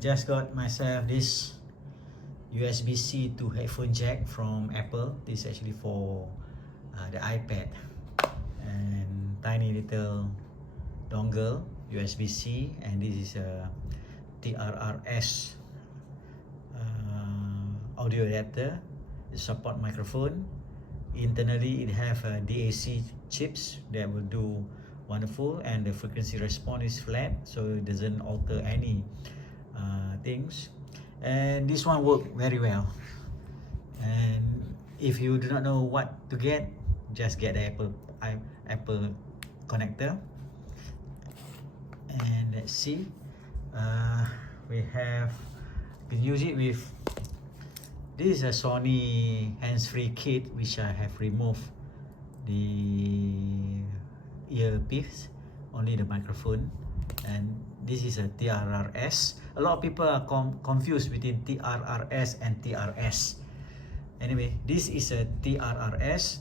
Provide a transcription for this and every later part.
just got myself this USB-C to headphone jack from Apple. This is actually for the iPad, and tiny little dongle USB-C, and this is a TRRS audio adapter. It support microphone. Internally it have DAC chips that will do wonderful, and the frequency response is flat, so it doesn't alter any things. And this one worked very well. And if you do not know what to get, just get the Apple connector. And let's see, we have, you can use it with, this is a Sony hands-free kit which I have removed the earpiece, only the microphone. And this is a TRRS. A lot of people are confused between TRRS and TRS. Anyway, this is a TRRS,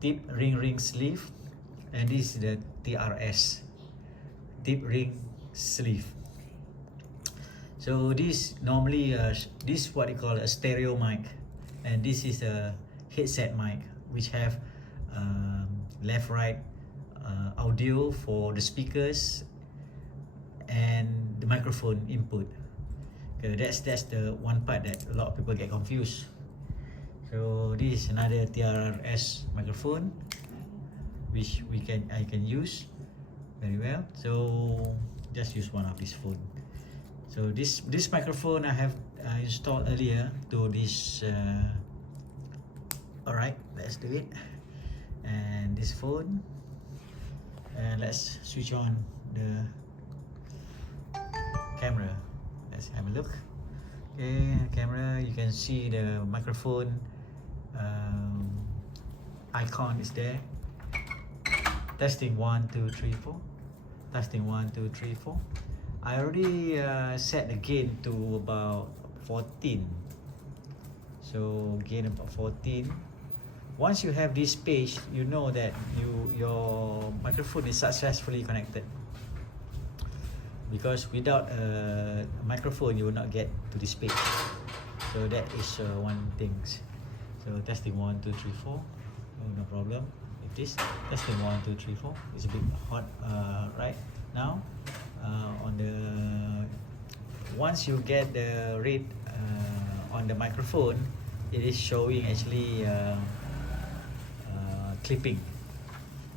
tip ring sleeve, and this is the TRS, tip ring sleeve. So this normally this is what you call a stereo mic, and this is a headset mic which have left right audio for the speakers and the microphone input. Okay, that's the one part that a lot of people get confused. So this is another TRRS microphone which I can use very well. So just use one of this phone. So this microphone I have installed earlier to this. Alright, let's do it. And this phone, and let's switch on the camera. Let's have a look. Okay, camera, you can see the microphone icon is there. Testing 1 2 3 4. Testing 1 2 3 4. I already set the gain to about 14. So gain about 14. Once you have this page, you know that your microphone is successfully connected. Because without a microphone, you will not get to this page. So that is one thing. So testing 1 2 3 4. No problem. It is testing 1 2 3 4. It's a bit hot right now. On the once you get the rate on the microphone, it is showing actually clipping.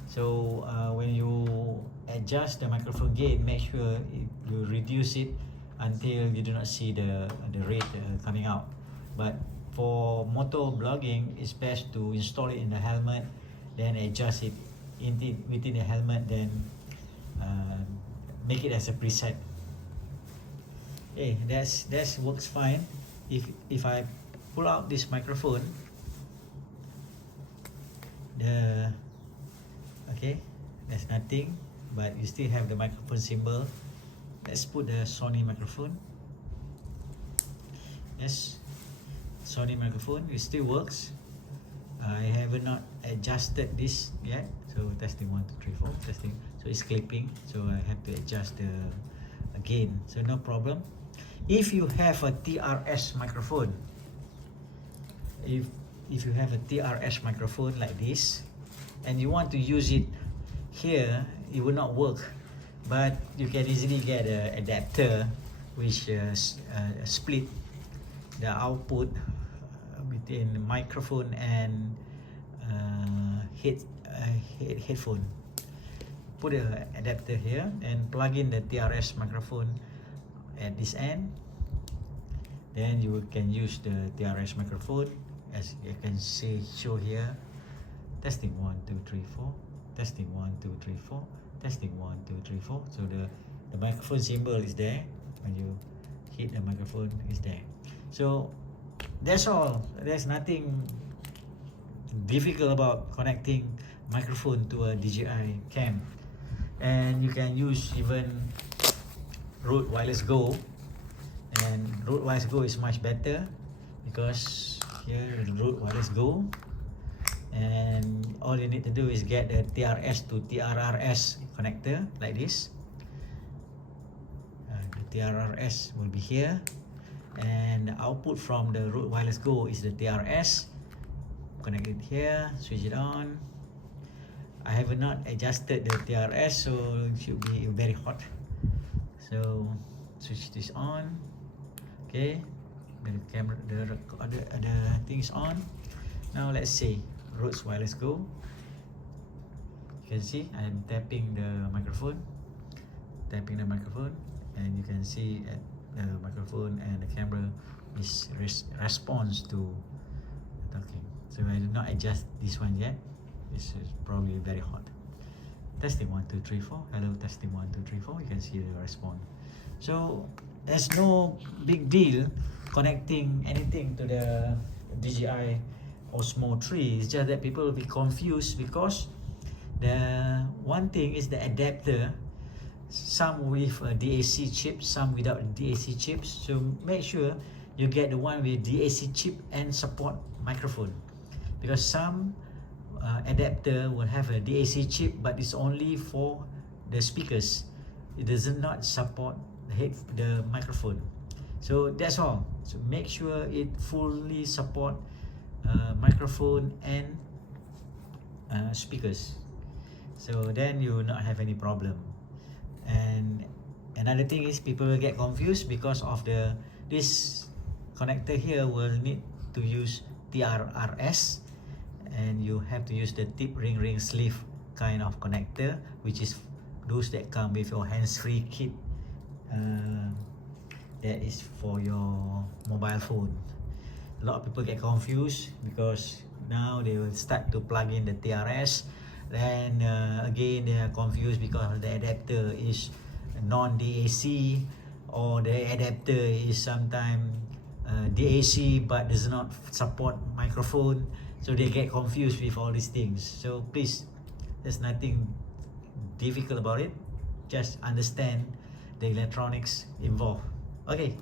So when you adjust the microphone gain, make sure you reduce it until you do not see the rate coming out. But for motor blogging, it's best to install it in the helmet, then adjust it within the helmet, then make it as a preset. Hey, that works fine. If I pull out this microphone, okay, there's nothing, but you still have the microphone symbol. Let's put the Sony microphone. Yes, Sony microphone, it still works. I have not adjusted this yet. So testing 1 2 3 4, testing. So it's clipping, so I have to adjust the gain. So no problem. If you have a TRS microphone, if you have a TRS microphone like this, and you want to use it here, it will not work. But you can easily get an adapter which split the output between the microphone and headphone. Put an adapter here and plug in the TRS microphone at this end. Then you can use the TRS microphone, as you can see, show here. Testing 1 2 3 4. Testing 1 2 3 4. Testing 1 2 3 4. So the microphone symbol is there. When you hit the microphone, is there. So that's all. There's nothing difficult about connecting microphone to a DJI cam. And you can use even Rode Wireless Go, and Rode Wireless Go is much better because here Rode Wireless Go, and all you need to do is get the TRS to TRRS connector like this. TRRS will be here, and the output from the Rode Wireless Go is the TRS. Connect it here, switch it on. I have not adjusted the TRS, so it should be very hot. So switch this on. Okay, the camera, the other things on. Now let's see Rode Wireless Go. You can see I am tapping the microphone, and you can see the microphone and the camera is response to talking. So I did not adjust this one yet. This is probably very hot. Testing 1 2 3 4. Hello, testing 1 2 3 4. You can see the response. So there's no big deal connecting anything to the DJI Osmo 3. It's just that people will be confused because the one thing is the adapter, some with a DAC chip, some without DAC chips. So make sure you get the one with DAC chip and support microphone, because some adapter will have a DAC chip but it's only for the speakers. It does not support the microphone. So that's all. So make sure it fully support microphone and speakers. So then you will not have any problem. And another thing is people will get confused because of this connector here will need to use TRRS, and you have to use the tip ring sleeve kind of connector, which is those that come with your hands-free kit, that is for your mobile phone. A lot of people get confused because now they will start to plug in the TRS. Then again they are confused because the adapter is non-DAC, or the adapter is sometimes DAC but does not support microphone. So they get confused with all these things. So please, there's nothing difficult about it. Just understand the electronics involved. Okay.